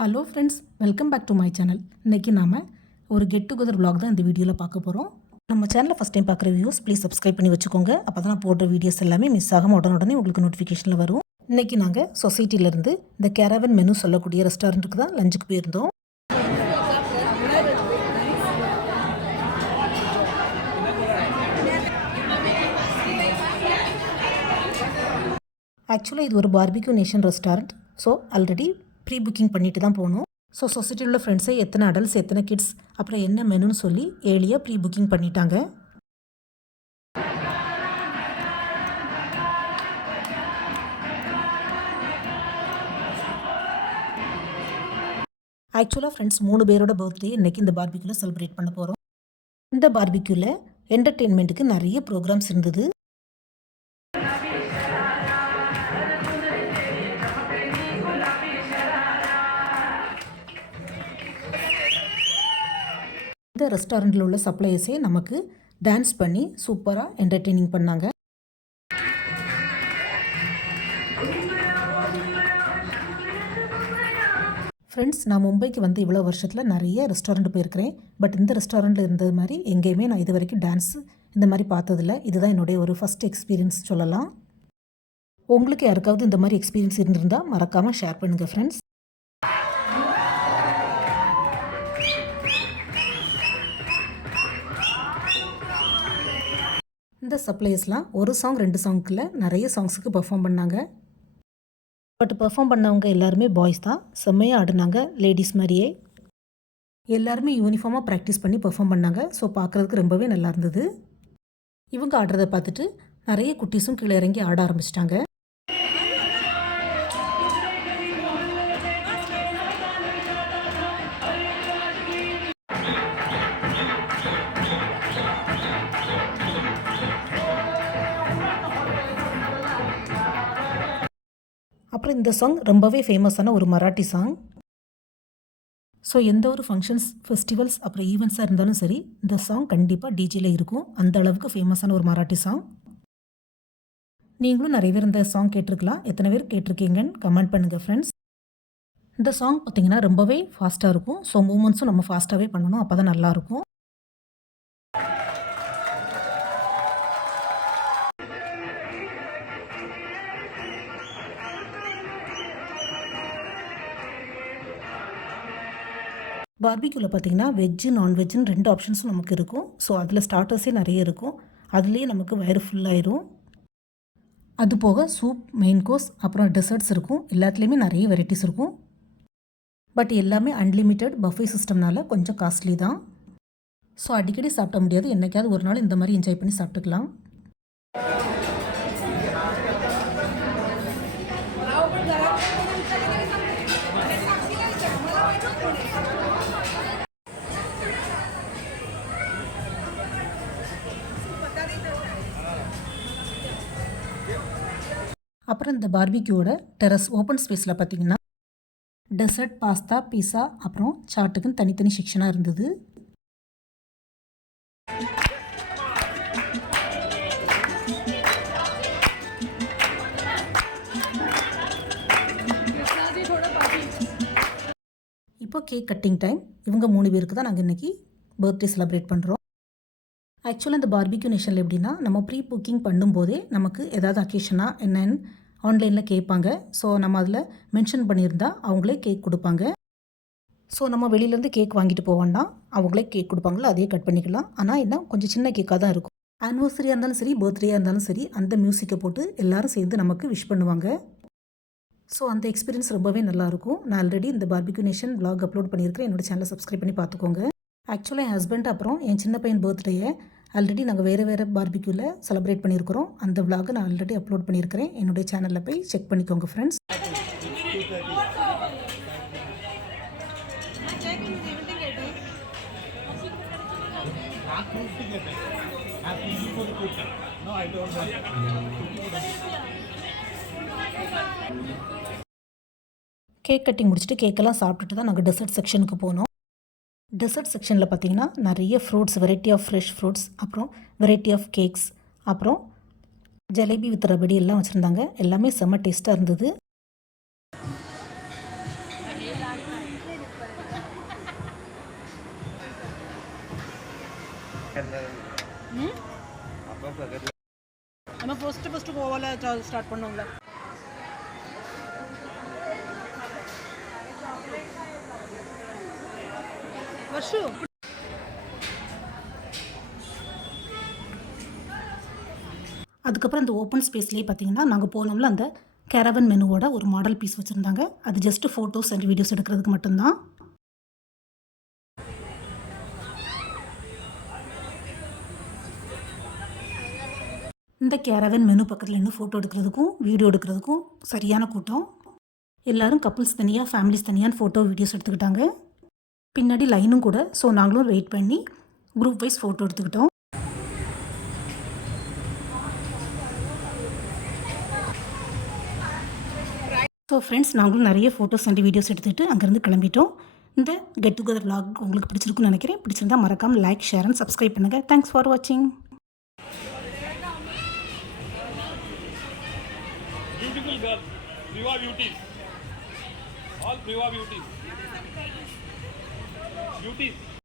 Hello friends welcome back to my channel இன்றைக்கி நாம் ஒரு கெட் டுகெதர் பிளாக் தான் இந்த வீடியோவில் பார்க்க போகிறோம் நம்ம சேனலில் ஃபஸ்ட் டைம் பார்க்குற வியூஸ் ப்ளீஸ் சப்ஸ்கிரைப் பண்ணி வச்சுக்கோங்க. அப்போ தான் நான் போடுற வீடியோஸ் எல்லாமே மிஸ் ஆகாமல் உடனுடனே உங்களுக்கு நோட்டிஃபிகேஷனில் வரும். இன்றைக்கி நாங்கள் சொசைட்டிலேருந்து இந்த கேரவன் மெனு சொல்லக்கூடிய ரெஸ்டாரண்ட்டுக்கு தான் லஞ்சுக்கு போயிருந்தோம். ஆக்சுவலாக இது ஒரு barbecue nation restaurant so already pre booking பண்ணிட்டு தான் போகணும். ஸோ சொசைட்டியில் உள்ள ஃப்ரெண்ட்ஸை எத்தனை அடல்ட்ஸ் எத்தனை கிட்ஸ் அப்புறம் என்ன மெனுன்னு சொல்லி ஏர்லியாக ப்ரீ புக்கிங் பண்ணிட்டாங்க. ஆக்சுவலாக ஃப்ரெண்ட்ஸ் மூணு பேரோட பர்த்டே இன்றைக்கி இந்த பார்பிக்யூவில் செலிப்ரேட் பண்ண போகிறோம் இந்த பார்பிக்யூவில் என்டர்டெயின்மெண்ட்டுக்கு நிறைய ப்ரோக்ராம்ஸ் இருந்தது. ரெஸ்டாரண்ட்டில் உள்ள சப்ளையர்ஸே நமக்கு டான்ஸ் பண்ணி சூப்பராக என்டர்டெய்னிங் பண்ணாங்க. ஃப்ரெண்ட்ஸ் நான் மும்பைக்கு வந்து இவ்வளோ வருஷத்தில் நிறைய ரெஸ்டாரண்ட் போயிருக்கிறேன். பட் இந்த ரெஸ்டாரண்ட்டில் இருந்தது மாதிரி எங்கேயுமே நான் இது வரைக்கும் டான்ஸ் இந்த மாதிரி பார்த்ததில்ல. இதுதான் என்னுடைய ஒரு ஃபஸ்ட் எக்ஸ்பீரியன்ஸ் சொல்லலாம். உங்களுக்கு யாருக்காவது இந்த மாதிரி எக்ஸ்பீரியன்ஸ் இருந்திருந்தால் மறக்காமல் ஷேர் பண்ணுங்கள் ஃப்ரெண்ட்ஸ் இந்த சப்ளைஸ்லாம் ஒரு சாங் ரெண்டு சாங்க்கில் நிறைய சாங்ஸுக்கு பெர்ஃபார்ம் பண்ணாங்க. பட் பெர்ஃபார்ம் பண்ணவங்க எல்லாருமே பாய்ஸ் தான். செம்மையாக ஆடினாங்க லேடிஸ் மாதிரியே. எல்லாருமே யூனிஃபார்மாக ப்ராக்டிஸ் பண்ணி பெர்ஃபார்ம் பண்ணாங்க. ஸோ பார்க்குறதுக்கு ரொம்பவே நல்லா இருந்தது. இவங்க ஆடுறத பார்த்துட்டு நிறைய குட்டீஸும் கீழே இறங்கி ஆட ஆரம்பிச்சிட்டாங்க. அப்புறம் இந்த சாங் ரொம்பவே ஃபேமஸான ஒரு மராட்டி சாங் ஸோ எந்த ஒரு ஃபங்க்ஷன்ஸ் ஃபெஸ்டிவல்ஸ் அப்புறம் ஈவெண்ட்ஸாக இருந்தாலும் சரி இந்த சாங் கண்டிப்பாக டிஜியில் இருக்கும். அந்த அளவுக்கு ஃபேமஸான ஒரு மராட்டி சாங் நீங்களும் நிறைய பேர் இந்த சாங் கேட்டிருக்கலாம். எத்தனை பேர் கேட்டிருக்கீங்கன்னு கமெண்ட் பண்ணுங்கள் ஃப்ரெண்ட்ஸ் இந்த சாங் பார்த்தீங்கன்னா ரொம்பவே ஃபாஸ்ட்டாக இருக்கும். ஸோ மூமெண்ட்ஸும் நம்ம ஃபாஸ்ட்டாகவே பண்ணணும். அப்போ தான் நல்லாயிருக்கும் பார்பிக்யூவில் பார்த்தீங்கன்னா வெஜ்ஜு நான்வெஜ்ஜுன்னு ரெண்டு ஆப்ஷன்ஸும் நமக்கு இருக்கும். ஸோ அதில் ஸ்டார்டர்ஸே நிறைய இருக்கும். அதுலேயே நமக்கு வயிறு ஃபுல்லாயிரும் அது போக சூப் மெயின் கோர்ஸ் அப்புறம் டெசர்ட்ஸ் இருக்கும். எல்லாத்துலேயுமே நிறைய வெரைட்டிஸ் இருக்கும். பட் எல்லாமே அன்லிமிட்டெட் பஃபே சிஸ்டம்னால கொஞ்சம் காஸ்ட்லி தான். ஸோ அடிக்கடி சாப்பிட முடியாது. என்றைக்காவது ஒரு நாள் இந்த மாதிரி என்ஜாய் பண்ணி சாப்பிட்டுக்கலாம். அப்புறம் இந்த பார்பிக்யூவோட டெரஸ் ஓப்பன் ஸ்பேஸில் பார்த்தீங்கன்னா டெசர்ட் பாஸ்தா பீஸா அப்புறம் சாட்டுக்குன்னு தனித்தனி செக்ஷனாக இருந்தது. இப்போ கேக் கட்டிங் டைம் இவங்க மூணு பேருக்கு தான் நாங்கள் இன்றைக்கி பர்த்டே செலிப்ரேட் பண்ணுறோம் ஆக்சுவலாக இந்த பார்பிக்யூ நேஷனில் எப்படின்னா நம்ம ப்ரீ புக்கிங் பண்ணும்போதே நமக்கு ஏதாவது அக்கேஷனாக என்னென்னு ஆன்லைனில் கேட்பாங்க. ஸோ நம்ம அதில் மென்ஷன் பண்ணியிருந்தா அவங்களே கேக் கொடுப்பாங்க. ஸோ நம்ம வெளியிலேருந்து கேக் வாங்கிட்டு போவோம்னா அவங்களே கேக் கொடுப்பாங்களோ அதே கட் பண்ணிக்கலாம். ஆனால் என்ன கொஞ்சம் சின்ன கேக்காக தான் இருக்கும். ஆனிவர்சரியாக இருந்தாலும் சரி பர்த்டேயாக இருந்தாலும் சரி அந்த மியூசிக்கை போட்டு எல்லாரும் சேர்ந்து நமக்கு விஷ் பண்ணுவாங்க. ஸோ அந்த எக்ஸ்பீரியன்ஸ் ரொம்பவே நல்லாயிருக்கும் நான் ஆல்ரெடி இந்த பார்பிக்யூ நேஷன் ப்ளாக் அப்லோட் பண்ணியிருக்கிறேன். என்னோட சேனலை சப்ஸ்கிரைப் பண்ணி பார்த்துக்கோங்க. ஆக்சுவலாக என் ஹஸ்பண்ட் அப்புறம் என் சின்ன பையன் பர்த்டேயை ஆல்ரெடி நாங்கள் வேறு வேறு பார்பிக்யூவில் செலிப்ரேட் பண்ணியிருக்கிறோம் அந்த vlog நான் ஆல்ரெடி அப்லோட் பண்ணியிருக்கிறேன் என்னுடைய சேனலில் போய் செக் பண்ணிக்கோங்க ஃப்ரெண்ட்ஸ் கேக் கட்டிங் முடிச்சுட்டு கேக்கெல்லாம் சாப்பிட்டுட்டு தான் நாங்கள் டெசர்ட் செக்ஷனுக்கு போனோம். டெசர்ட் செக்ஷனில் பார்த்தீங்கன்னா நிறைய fruits variety of fresh fruits அப்புறம் வெரைட்டி ஆஃப் கேக்ஸ் அப்புறம் ஜலேபி வித் ரபடி எல்லாம் வச்சுருந்தாங்க. எல்லாமே செம்ம டேஸ்ட்டாக இருந்தது. நம்ம ஃபஸ்ட்டு ஃபஸ்ட்டு கோவாவில் ஸ்டார்ட் பண்ணுவோம்ல வர்ஷு அதுக்கப்புறம் இந்த ஓப்பன் ஸ்பேஸ்லேயே பார்த்தீங்கன்னா நாங்கள் போனோம்ல அந்த கேரவன் மெனுவோட ஒரு மாடல் பீஸ் வச்சுருந்தாங்க. அது ஜஸ்ட் ஃபோட்டோஸ் அண்ட் வீடியோஸ் எடுக்கிறதுக்கு மட்டும்தான். இந்த கேரவன் மெனு பக்கத்தில் இன்னும் ஃபோட்டோ எடுக்கிறதுக்கும் வீடியோ எடுக்கிறதுக்கும் சரியான கூட்டம். எல்லாரும் கப்புள்ஸ் தனியாக ஃபேமிலிஸ் தனியாக ஃபோட்டோ வீடியோஸ் எடுத்துக்கிட்டாங்க. பின்னாடி லைனும் கூட. ஸோ நாங்களும் வெயிட் பண்ணி குரூப் வைஸ் ஃபோட்டோ எடுத்துக்கிட்டோம். ஸோ ஃப்ரெண்ட்ஸ் நாங்களும் நிறைய ஃபோட்டோஸ் அண்ட் வீடியோஸ் எடுத்துகிட்டு அங்கேருந்து கிளம்பிட்டோம். இந்த கெட் டுகெதர் vlog உங்களுக்கு பிடிச்சிருக்குன்னு நினைக்கிறேன். பிடிச்சிருந்தா மறக்காமல் லைக் ஷேர் அண்ட் சப்ஸ்கிரைப் பண்ணுங்கள் தேங்க்ஸ் ஃபார் வாட்சிங் Beautiful girl, Priva. All Priva. Duties